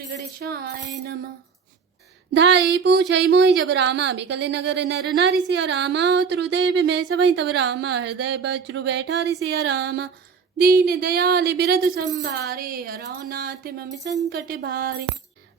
श्री गणेशाय नमः। धाई पूछई मोहि जब रामा बिकले नगर नर नारी सिया रामा उतरुदेव में सवई तब रामा हृदय बज्रु बैठा रि सिया रामा दीन दयाल बिरधु संभारे हराओ नाथ मम संकट भारे।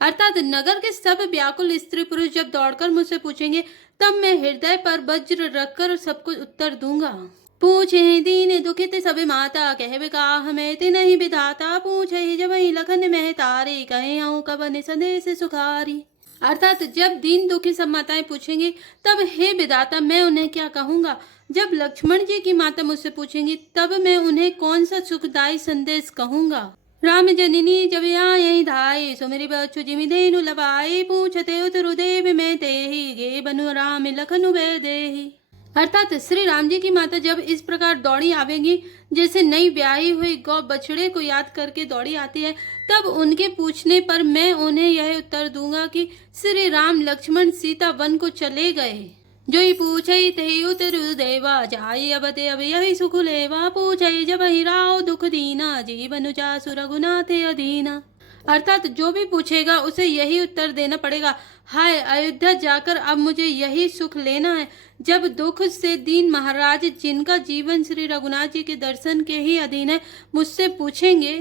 अर्थात नगर के सब व्याकुल स्त्री पुरुष जब दौड़कर मुझसे पूछेंगे तब मैं हृदय पर वज्र रखकर सबको उत्तर दूंगा। पूछे दीन दुखित सब माता कहवे का हमें ते नहीं विधाता पूछे जब लखन में तारे कहे आऊँ कबन संदेश सुखारी। अर्थात जब दीन दुखी सब माताएं पूछेंगी तब हे विधाता मैं उन्हें क्या कहूँगा। जब लक्ष्मण जी की माता मुझसे पूछेंगी तब मैं उन्हें कौन सा सुखदायी संदेश कहूँगा। राम जननी जब यही धाई सो मेरी बच्चु जिमि देनु लवाई पूछते उतरुदेव में ते ही गे बनु राम लखनु वे देही। अर्थात श्री राम जी की माता जब इस प्रकार दौड़ी आवेंगी जैसे नई ब्याही हुई गौ बछड़े को याद करके दौड़ी आती है तब उनके पूछने पर मैं उन्हें यह उत्तर दूंगा कि श्री राम लक्ष्मण सीता वन को चले गए। जो ही पूछई ते उतरु देवा जाई अब ते अब यही सुख लेवा पूछई जब ही राव दुख दीना जीवन जासु रघुनाथ अधीना। अर्थात जो भी पूछेगा उसे यही उत्तर देना पड़ेगा, हाय अयोध्या जाकर अब मुझे यही सुख लेना है। जब दुख से दीन महाराज जिनका जीवन श्री रघुनाथ जी के दर्शन के ही अधीन है मुझसे पूछेंगे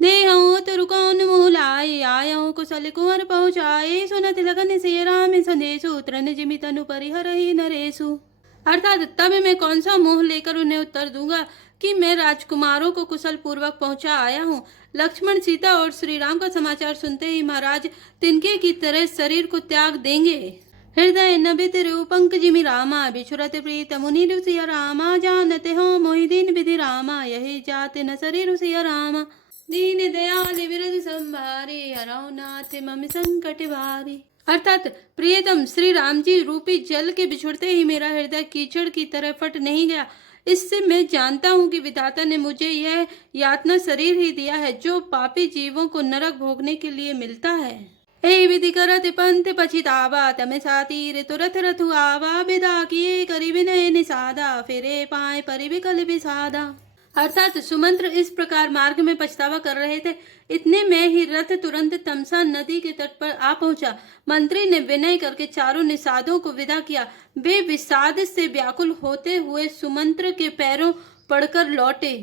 देहूँ तो रुकौन मुँह लाए आया कुशल कुंवर पहुँचाए सुनत लगन से राम संदेशु तृण जिमि तनु परिहर ही नरेशु। अर्थात तब मैं कौन सा मुँह लेकर उन्हें उत्तर दूंगा कि मैं राजकुमारों को कुशल पूर्वक पहुंचा आया हूँ। लक्ष्मण सीता और श्री राम का समाचार सुनते ही महाराज तिनके की तरह शरीर को त्याग देंगे। हृदय नभित रूपंक जिमि रामा बिछुरत प्रीत मुनि रुसिया रामा जानते हो मोहि दीन विधि रामा यही जाते न शरीर रुसिया रामा दीन दयाल विरध संभारे हराओ नाथ मम संकट भारी। अर्थात प्रियतम श्री राम जी रूपी जल के बिछुड़ते ही मेरा हृदय कीचड़ की तरह फट नहीं गया। इससे मैं जानता हूँ कि विधाता ने मुझे यह यातना शरीर ही दिया है जो पापी जीवों को नरक भोगने के लिए मिलता है। हे विधि करत पंथ पछितावा तमे सातीर तुरथ रथु आवा विदा किए करी विनय निषादा फिरे पाए परिविकल विषादा। अर्थात सुमंत्र इस प्रकार मार्ग में पछतावा कर रहे थे, इतने में ही रथ तुरंत तमसा नदी के तट पर आ पहुंचा। मंत्री ने विनय करके चारों निषादों को विदा किया। वे विषाद से व्याकुल होते हुए सुमंत्र के पैरों पड़कर लौटे।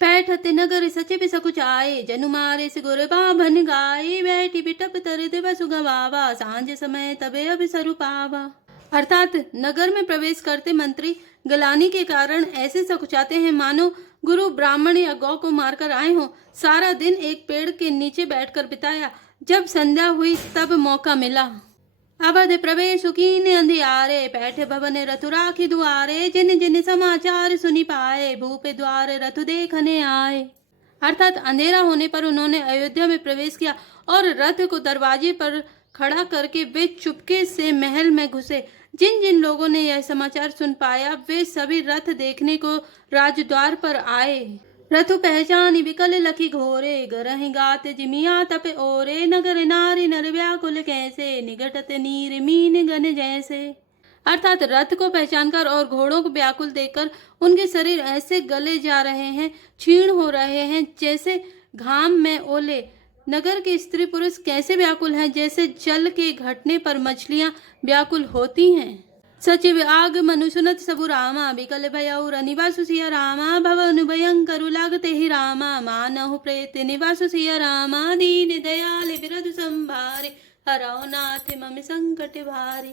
पैठते नगर सचिव सकुच आए जनु मारे से गुर बाभन गाये बैठी बिटप तर देव सुगवावा सांझ समय तबे अभिसरु पावा। अर्थात नगर में प्रवेश करते मंत्री गलानी के कारण ऐसे सकुचाते हैं मानो गुरु ब्राह्मण या गौ को मारकर आए हों। सारा दिन एक पेड़ के नीचे बैठकर बिताया। जब संध्या हुई तब मौका मिला। अवध प्रवेश कीन अंधियारे बैठे भवन रथु राखी दुआरे जिन जिन समाचार सुनी पाए भूपे द्वार रथु देखने आए। अर्थात अंधेरा होने पर उन्होंने अयोध्या में प्रवेश किया और रथ को दरवाजे पर खड़ा करके वे चुपके से महल में घुसे। जिन जिन लोगों ने यह समाचार सुन पाया वे सभी रथ देखने को राजद्वार पर आए। रथु पहचानी विकल लखी घोरे गरहि गात जिमिया तप ओरे नगर नारी नर व्याकुल कैसे निगटत नीर मीन गन जैसे। अर्थात रथ को पहचानकर और घोड़ों को व्याकुल देखकर उनके शरीर ऐसे गले जा रहे हैं, क्षीण हो रहे हैं जैसे घाम में ओले। नगर के स्त्री पुरुष कैसे व्याकुल हैं जैसे जल के घटने पर मछलियां व्याकुल होती हैं। सचिव आग मनु सुनत सबु रामा बिकल भयउ निवासु सिया रामा भवन भयंकर लागते ही रामा मानहु प्रेत निवासु सिया रामा दीन दयाल बिरधु संभारे हराओ नाथ मम संकट भारी।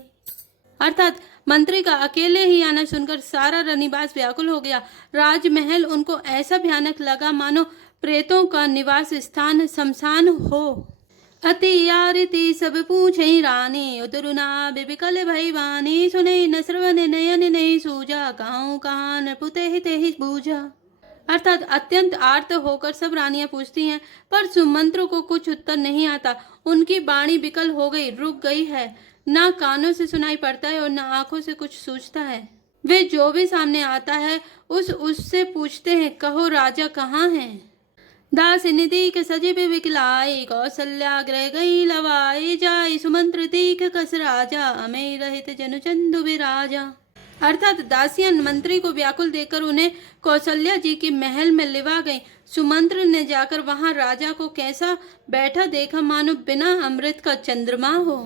अर्थात मंत्री का अकेले ही आना सुनकर सारा रनिवास व्याकुल हो गया। राजमहल उनको ऐसा भयानक लगा मानो प्रेतों का निवास स्थान शमशान हो। अति यारिति सब पूछे रानी उतरुना बिकल भई वानी सुने न श्रवण नयन नहीं सूझा कहूँ कहाँ न पुते ही ते ही बूझा। अर्थात अत्यंत आर्त होकर सब रानियां पूछती हैं पर सुमंत्र को कुछ उत्तर नहीं आता। उनकी वाणी विकल हो गई, रुक गई है, ना कानों से सुनाई पड़ता है और न आंखों से कुछ सूझता है। वे जो भी सामने आता है उससे पूछते हैं कहो राजा कहाँ हैं। दास निधि के सजीव विकलाई कौशल्या ग्रह गई लवाई जाई सुमंत्र दीख कस राजा अमे रहित जनु चंदु विराजा। अर्थात दासियां मंत्री को व्याकुल देखकर उन्हें कौशल्या जी के महल में लिवा गई। सुमंत्र ने जाकर वहां राजा को कैसा बैठा देखा, मानो बिना अमृत का चंद्रमा हो।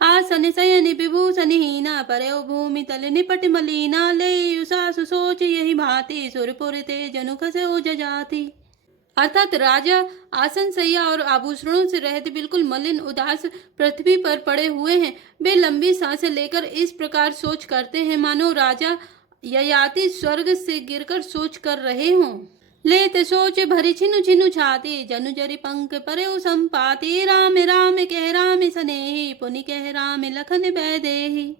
आसन शयन विभूषणहीना, परयो भूमि तल निपट मलीना, ले सासु सोच यही भांति, सुरपुर ते जनु खसे ओज जाति। अर्थात राजा आसन सैया और आभूषणों से रहते बिल्कुल मलिन उदास पृथ्वी पर पड़े हुए हैं। वे लंबी सांसें लेकर इस प्रकार सोच करते हैं मानो राजा ययाति स्वर्ग से गिरकर सोच कर रहे हों। लेते सोच भरी छिनु छिनु छाती, जनु जरी पंख परे संपाति, राम राम कह राम सनेही, पुनि कह राम लखन बैदेही।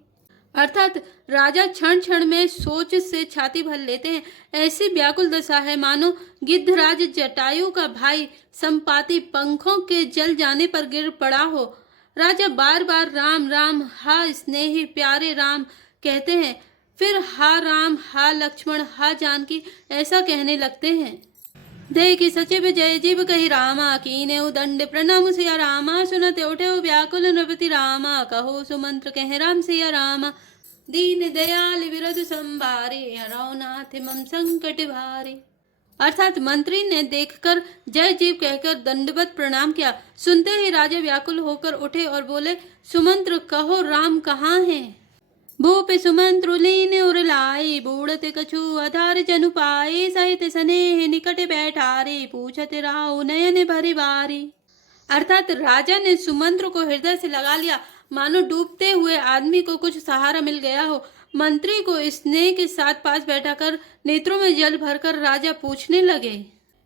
अर्थात राजा क्षण क्षण में सोच से छाती भर लेते हैं। ऐसी व्याकुल दशा है मानो गिद्धराज जटायु का भाई संपाति पंखों के जल जाने पर गिर पड़ा हो। राजा बार बार राम राम हा स्नेही प्यारे राम कहते हैं, फिर हा राम हा लक्ष्मण हा जानकी ऐसा कहने लगते हैं। देखी सचिव जय जीव कही रामा, कीने उदंड प्रणाम सिया रामा, सुनते उठे व्याकुल नृपति रामा, कहो सुमंत्र कह राम सिया रामा, दीन दयाल विरध संभारे, हरौ नाथ मम संकट भारे। अर्थात मंत्री ने देखकर जय जीव कहकर दंडवत प्रणाम किया। सुनते ही राजा व्याकुल होकर उठे और बोले, सुमंत्र कहो राम कहाँ हैं? भूप सुमंत्र लीन उर लाई, बूढ़त कछु आधार जनु पाए, सहित स्नेह निकट बैठारे, पूछत राव नयन भरी बारी। अर्थात राजा ने सुमंत्र को हृदय से लगा लिया, मानो डूबते हुए आदमी को कुछ सहारा मिल गया हो। मंत्री को स्नेह के साथ पास बैठाकर नेत्रों में जल भरकर राजा पूछने लगे,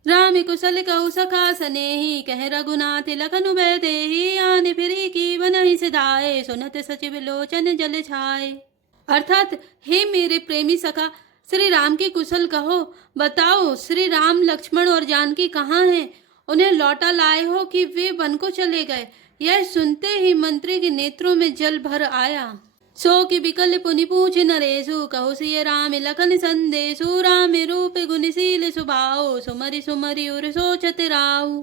राम कुशल कहु सखा सनेही, कह रघुनाथ लखन बैदेही, आने फिरी की बनहि सिधाए, सुनत सचिव लोचन जल छाए। अर्थात हे मेरे प्रेमी सखा, श्री राम की कुशल कहो, बताओ श्री राम लक्ष्मण और जानकी कहाँ हैं? उन्हें लौटा लाए हो कि वे वन को चले गए? यह सुनते ही मंत्री के नेत्रों में जल भर आया। सो की विकल पुनि पूछ नरेशु, कहो सिय राम लखन संदेशु, राम रूप गुणशील सुभाओ, सुमरि सुमरि उर सोचत राऊ।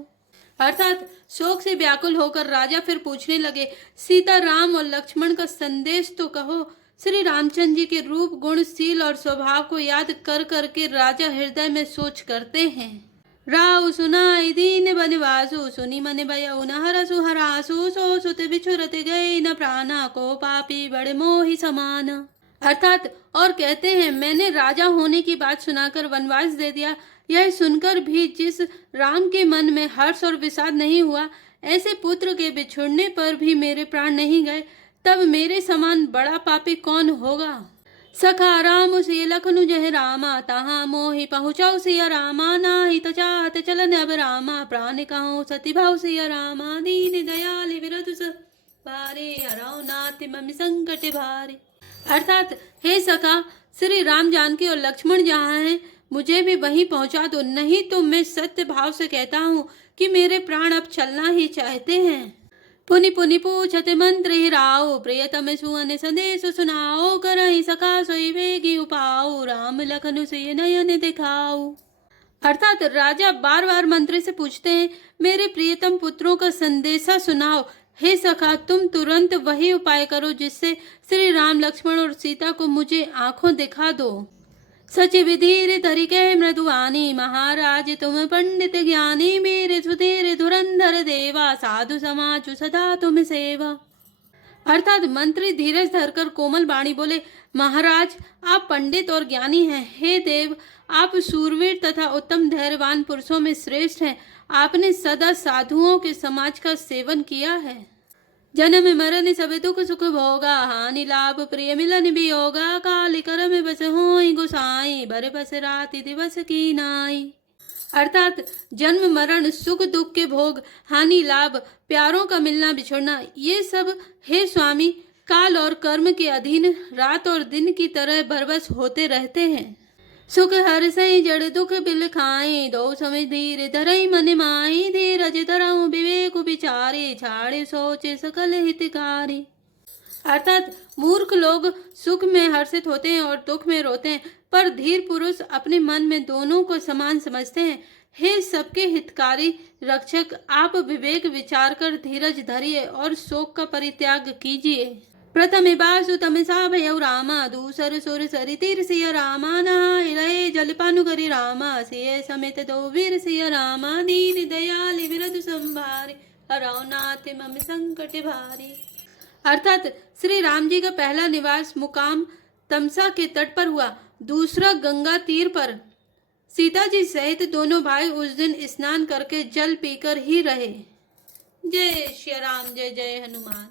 अर्थात शोक से व्याकुल होकर राजा फिर पूछने लगे, सीता राम और लक्ष्मण का संदेश तो कहो। श्री रामचंद्र जी के रूप गुणशील और स्वभाव को याद कर करके राजा हृदय में सोच करते हैं। राव सुनाई दीन बनवासु, सुनी मन भयउ न हरसु हरासु, सो सुत बिछुरत गए न प्राणा, को पापी बड़े मोहि समान। अर्थात और कहते हैं, मैंने राजा होने की बात सुनाकर वनवास दे दिया। यह सुनकर भी जिस राम के मन में हर्ष और विषाद नहीं हुआ, ऐसे पुत्र के बिछुड़ने पर भी मेरे प्राण नहीं गए, तब मेरे समान बड़ा पापी कौन होगा। सखा राम से लखनु जह रामा, तहाँ मोहि पहुँचाऊ सिया रामा, नाही तो चाहत चलन अब रामा, प्राण कहूँ सती भाव सिया रामा, दीन दयाल विरध पारे, हरौ नाथ मम संकट भारे। अर्थात हे सखा, श्री राम जानकी और लक्ष्मण जहाँ हैं मुझे भी वहीं पहुँचा दो, नहीं तो मैं सत्य भाव से कहता हूँ कि मेरे प्राण अब चलना ही चाहते हैं। पुनि पुनि पूछत मंत्र हिराओ, प्रियतम सुअन संदेश सुनाओ, करहि सखा सोई वेगी उपाओ, राम लखनु से नयन दिखाओ। अर्थात राजा बार बार मंत्री से पूछते हैं, मेरे प्रियतम पुत्रों का संदेशा सुनाओ। हे सखा, तुम तुरंत वही उपाय करो जिससे श्री राम लक्ष्मण और सीता को मुझे आंखों दिखा दो। सचिव धीर धरि कह मृदुवानी, महाराज तुम पंडित ज्ञानी, मेरे सुधीर धुरंधर देवा, साधु समाजु सदा तुम सेवा। अर्थात मंत्री धीरज धरकर कोमल वाणी बोले, महाराज आप पंडित और ज्ञानी हैं। हे देव, आप सूरवीर तथा उत्तम धैर्यवान पुरुषों में श्रेष्ठ हैं। आपने सदा साधुओं के समाज का सेवन किया है। जन्म मरण सब दुख सुख भोगा, हानि लाभ प्रिय मिलन वियोगा, काल करम बस होई गुसाई, बर बस राति दिवस की नाई। अर्थात जन्म मरण सुख दुख के भोग, हानि लाभ, प्यारों का मिलना बिछड़ना, ये सब हे स्वामी काल और कर्म के अधीन रात और दिन की तरह बरबस होते रहते हैं। सुख हर सही जड़ दुख बिल खाए, दो समय धीर धरई मन माई, धीरज धरऊ विवेक विचारे, छाड़े सोचे सकल हितकारी। अर्थात मूर्ख लोग सुख में हर्षित होते हैं और दुख में रोते हैं, पर धीर पुरुष अपने मन में दोनों को समान समझते हैं। हे सबके हितकारी रक्षक, आप विवेक विचार कर धीरज धरिए और शोक का परित्याग कीजिए। प्रथमे बासु तमसा भयौ रामा दूसर सुर सरि तीर सिया रामा नहाय रहे जल पानु करि रामा सिय समेत दो वीर सिया रामा दीन दयाल विरधु संभारे हरौ नाथ मम संकट भारी। अर्थात श्री राम जी का पहला निवास मुकाम तमसा के तट पर हुआ, दूसरा गंगा तीर पर। सीता जी सहित दोनों भाई उस दिन स्नान करके जल पीकर ही रहे। जय श्री राम, जय जय हनुमान।